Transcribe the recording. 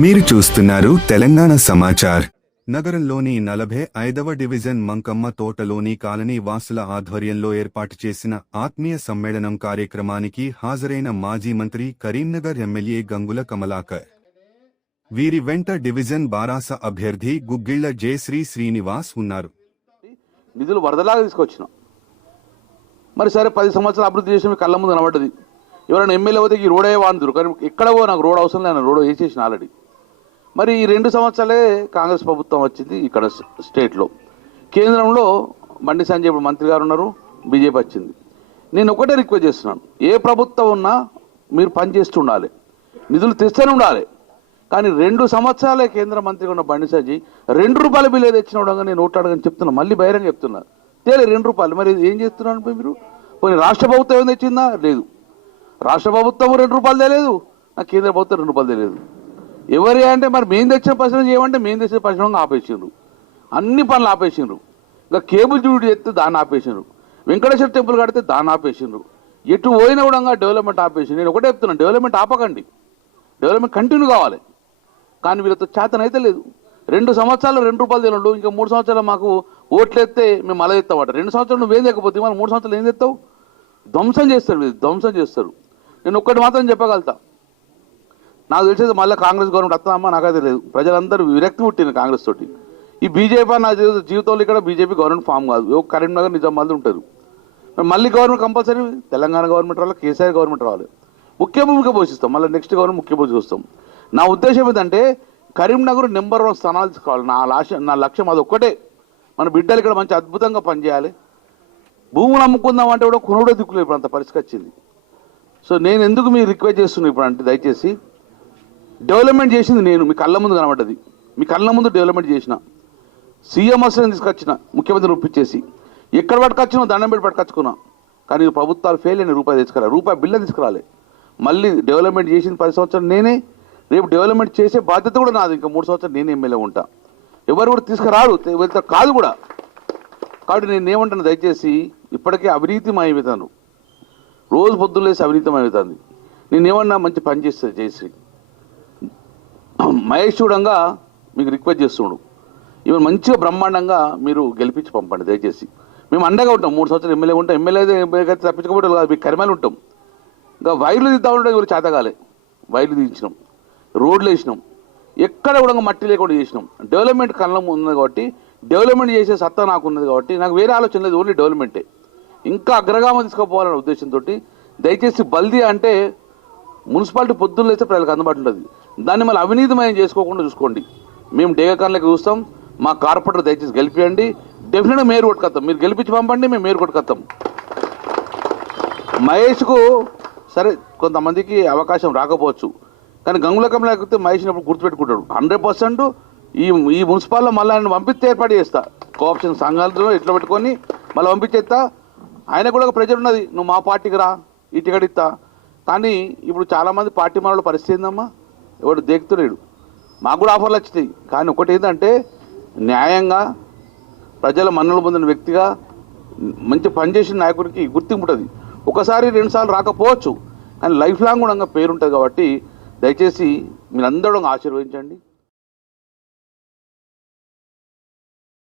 మీరు చూస్తున్నారు తెలంగాణ సమాచార్. నగరంలోని 45వ డివిజన్ మంకమ్మ తోటలోని కాలనీ వాసుల ఆధ్వర్యంలో ఏర్పాటు చేసిన ఆత్మీయ సమ్మేళనం కార్యక్రమానికి హాజరైన మాజీ మంత్రి కరీంనగర్ ఎమ్మెల్యే గంగుల కమలాకర్. వీరి వెంట డివిజన్ బారాస అభ్యర్థి గుగ్గిళ్ల జయశ్రీ శ్రీనివాస్ ఉన్నారు. నిధులు వరదలాగా తీసుకొచ్చినాం. మరి సరే 10 సంవత్సరాలు అభివృద్ధి చేసిన కళ్ళ ముందు కనబడ్డది. ఎవరైనా ఎమ్మెల్యే పోతే ఈ రోడే వాడుతురు, కానీ ఎక్కడవో నాకు రోడ్ అవసరం లేదు, రోడ్ వేసేసిన ఆల్రెడీ. మరి ఈ 2 సంవత్సరాలే కాంగ్రెస్ ప్రభుత్వం వచ్చింది ఇక్కడ స్టేట్లో. కేంద్రంలో బండి సంజయ్ ఇప్పుడు మంత్రి గారు ఉన్నారు, బీజేపీ వచ్చింది. నేను ఒకటే రిక్వెస్ట్ చేస్తున్నాను, ఏ ప్రభుత్వం ఉన్నా మీరు పనిచేస్తూ ఉండాలి, నిధులు తెస్తూనే ఉండాలి. కానీ 2 సంవత్సరాలే కేంద్ర మంత్రిగా ఉన్న బండి సంజయ్ ₹2 బిల్లు తెచ్చిన ఉండగా నేను ఓట్లాడని చెప్తున్నా, మళ్ళీ బహిరంగ చెప్తున్నా. తేలే ₹2, మరి ఏం చేస్తున్నాను మీరు? కొన్ని రాష్ట్ర ప్రభుత్వం ఏం తెచ్చిందా? లేదు. రాష్ట్ర ప్రభుత్వం ₹2 తెలియదు, నాకు కేంద్ర ప్రభుత్వం ₹2 తెలియదు. ఎవరి అంటే మరి మేము తెచ్చిన పరిశ్రమ చేయమంటే మేము తెచ్చిన పరిశ్రమ ఆపేసిండ్రు, అన్ని పనులు ఆపేసిండ్రు. ఇంకా కేబుల్ డ్యూటీ చేస్తే దాన్ని ఆపేసిండ్రు, వెంకటేశ్వర టెంపుల్ కడితే దాన్ని ఆపేసిండ్రు. ఎటు పోయినా కూడా డెవలప్మెంట్ ఆపేసిండ్రు. నేను ఒకటే చెప్తున్నాను, డెవలప్మెంట్ ఆపకండి, డెవలప్మెంట్ కంటిన్యూ కావాలి. కానీ వీళ్ళతో చేతనైతే లేదు. 2 సంవత్సరాలు ₹2 తెలియదు, ఇంకా 3 సంవత్సరాలు మాకు ఓట్లేస్తే మేము అలా తెస్తామట. 2 సంవత్సరాలు నువ్వేం తెకపోతే మళ్ళీ 3 సంవత్సరాలు ఏం తెస్తావు? ధ్వంసం చేస్తారు, వీళ్ళు ధ్వంసం చేస్తారు. నేను ఒక్కటి మాత్రం చెప్పగలుగుతా, నాకు తెలిసేది మళ్ళీ కాంగ్రెస్ గవర్నమెంట్ వస్తుందమ్మా నాకైతే లేదు. ప్రజలందరూ విరక్తి పుట్టింది కాంగ్రెస్ తోటి. ఈ బీజేపీ నా జీవితంలో ఇక్కడ బీజేపీ గవర్నమెంట్ ఫామ్ కాదు, కరీంనగర్ నిజామాబాద్ ఉంటారు. మళ్ళీ గవర్నమెంట్ కంపల్సరీ తెలంగాణ గవర్నమెంట్ రావాలి, కేసీఆర్ గవర్నమెంట్ రావాలి, ముఖ్య భూమిక పోషిస్తాం. మళ్ళీ నెక్స్ట్ గవర్నమెంట్ ముఖ్య భూమిక వస్తాం. నా ఉద్దేశం ఏంటంటే కరీంనగర్ నెంబర్ 1 స్థానాలు తీసుకోవాలి. నా లక్ష్యం అది ఒక్కటే. మన బిడ్డలు ఇక్కడ మంచి అద్భుతంగా పనిచేయాలి. భూములు అమ్ముకుందాం అంటే కూడా కొనుగోలు దిక్కులేదు, ఇప్పుడు అంత పరిస్థితి వచ్చింది. సో నేను ఎందుకు మీరు రిక్వెస్ట్ చేస్తున్నాను ఇప్పుడు అంటే, దయచేసి డెవలప్మెంట్ చేసింది నేను, మీ కళ్ళ ముందు కనబడ్డది, మీ కళ్ళ ముందు డెవలప్మెంట్ చేసిన. సీఎం అసలు తీసుకొచ్చిన, ముఖ్యమంత్రిని ఒప్పించేసి ఎక్కడ పట్టుకొచ్చినా దండం పెట్టి పట్టుకొచ్చుకున్నా. కానీ ప్రభుత్వాలు ఫెయిల్ అయిన ₹1 తీసుకురాలి, ₹1 బిల్లు తీసుకురాలి. మళ్ళీ డెవలప్మెంట్ చేసిన 10 సంవత్సరాలు నేనే, రేపు డెవలప్మెంట్ చేసే బాధ్యత కూడా నాది. ఇంకా 3 సంవత్సరాలు నేనే ఎమ్మెల్యే ఉంటా, ఎవరు కూడా తీసుకురారు, వెళ్తా కాదు కూడా. కాబట్టి నేను ఏమంటాను, దయచేసి ఇప్పటికే అవినీతిమయమవుతాను, రోజు పొద్దులేసి అవినీతిమవుతుంది. నేనేమన్నా మంచి పని చేస్తుంది జయశ్రీ. మహేష్ చూడంగా మీకు రిక్వెస్ట్ చేస్తుండు, ఇవన్నీ మంచిగా బ్రహ్మాండంగా మీరు గెలిపించి పంపండి దయచేసి. మేము అండగా ఉంటాం, 3 సంవత్సరాలు ఎమ్మెల్యే ఉంటాం. ఎమ్మెల్యే తప్పించుకోవడం కాదు, మీకు కరిమాలు ఉంటాం. ఇంకా వైర్లు తీద్దామంటే ఇవాళ చేతగాలే, వైర్లు తీయించినాం, రోడ్లు వేసినాం, ఎక్కడ కూడా మట్టి లేకుండా చేసినాం. డెవలప్మెంట్ కళ్ళం ఉన్నది కాబట్టి, డెవలప్మెంట్ చేసే సత్తా నాకు ఉన్నది కాబట్టి నాకు వేరే ఆలోచన లేదు, ఓన్లీ డెవలప్మెంటే. ఇంకా అగ్రగామ తీసుకుపోవాలనే ఉద్దేశంతో దయచేసి బల్దీ అంటే మున్సిపాలిటీ పొద్దున్న లేస్తే ప్రజలకు అందుబాటులో ఉంటుంది. దాన్ని మళ్ళీ అవినీతిమయం చేసుకోకుండా చూసుకోండి. మేము డేగకాన్లకి చూస్తాం, మా కార్పొరేటర్ దయచేసి గెలిపియండి. డెఫినెట్గా మేయర్ కొట్టుకొస్తాం, మీరు గెలిపించి పంపండి, మేము మేయర్ కొట్టుకొస్తాం. మహేష్కు సరే కొంతమందికి అవకాశం రాకపోవచ్చు, కానీ గంగుల కమలాకర్ మహేష్ని అప్పుడు గుర్తుపెట్టుకుంటాడు. 100% ఈ మున్సిపాల్లో మళ్ళీ ఆయన పంపిస్తే ఏర్పాటు చేస్తా, కోఆప్షన్ సంఘాలతో ఇట్లా పెట్టుకొని మళ్ళీ పంపించేస్తా. ఆయన కూడా ఒక ప్రెజర్ ఉన్నది, నువ్వు మా పార్టీకి రా, ఈ టికెట్ ఇస్తా. కానీ ఇప్పుడు చాలామంది పార్టీ మనలో పరిస్థితి ఏందమ్మా, ఎవడు దేకుతున్నాడు. మాకు కూడా ఆఫర్లు వచ్చినాయి, కానీ ఒకటి ఏంటంటే న్యాయంగా ప్రజల మన్నలు పొందిన వ్యక్తిగా మంచి పనిచేసిన నాయకుడికి గుర్తింపు ఉంటుంది. ఒకసారి 2 సార్లు రాకపోవచ్చు, కానీ లైఫ్ లాంగ్ కూడా పేరు ఉంటుంది. కాబట్టి దయచేసి మీరందరూ ఆశీర్వదించండి.